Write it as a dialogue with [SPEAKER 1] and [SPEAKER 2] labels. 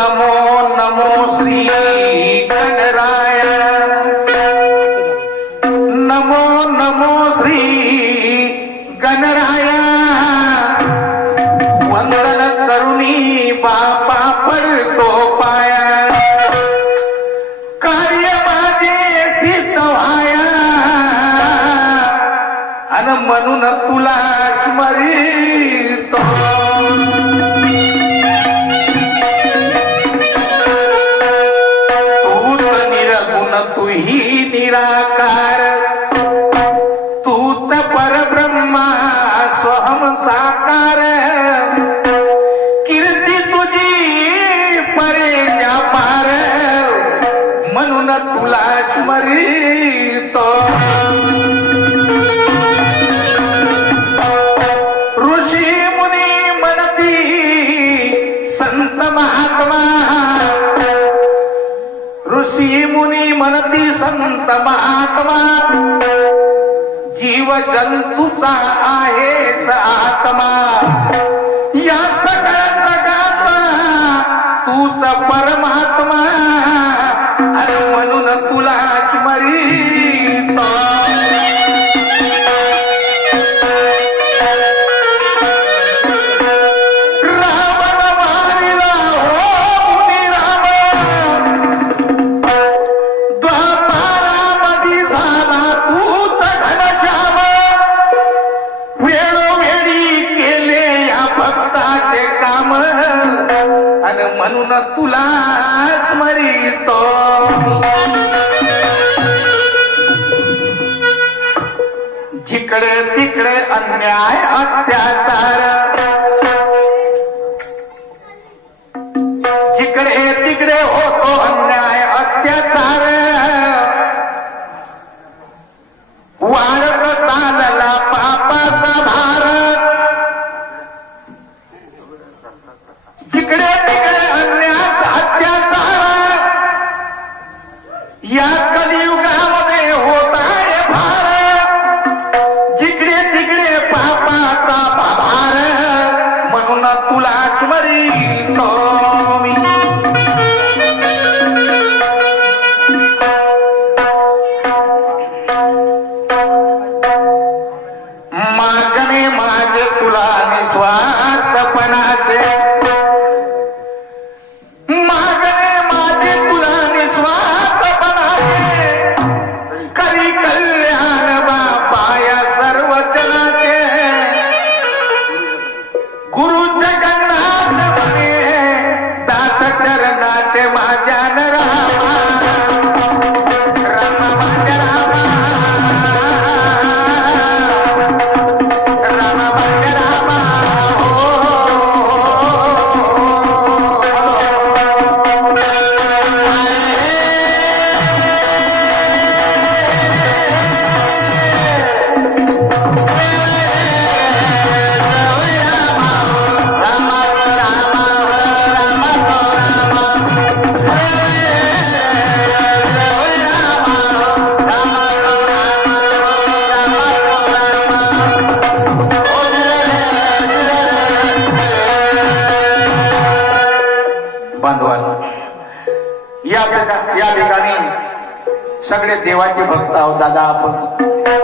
[SPEAKER 1] नमो नमो श्री तूही निराकार. तूच परब्रह्मा स्वहम साकार. कीर्ती तुझी परेच्या पार म्हणून तुला स्मरी. संत महात्मा जीव जंतूचा आहेच आत्मा. या सगळ्या जगाचा तूच परमात्मा. अरे म्हणून तुला म्हणून तुला स्मरितो जिकडे तिकडे अन्याय अत्याचार. जिकडे तिकडे होतो अन्याय अत्याचार. या कलियुग جعل बांधवांनो या या ठिकाणी सगळे देवाचे भक्त आहोत दादा आपण.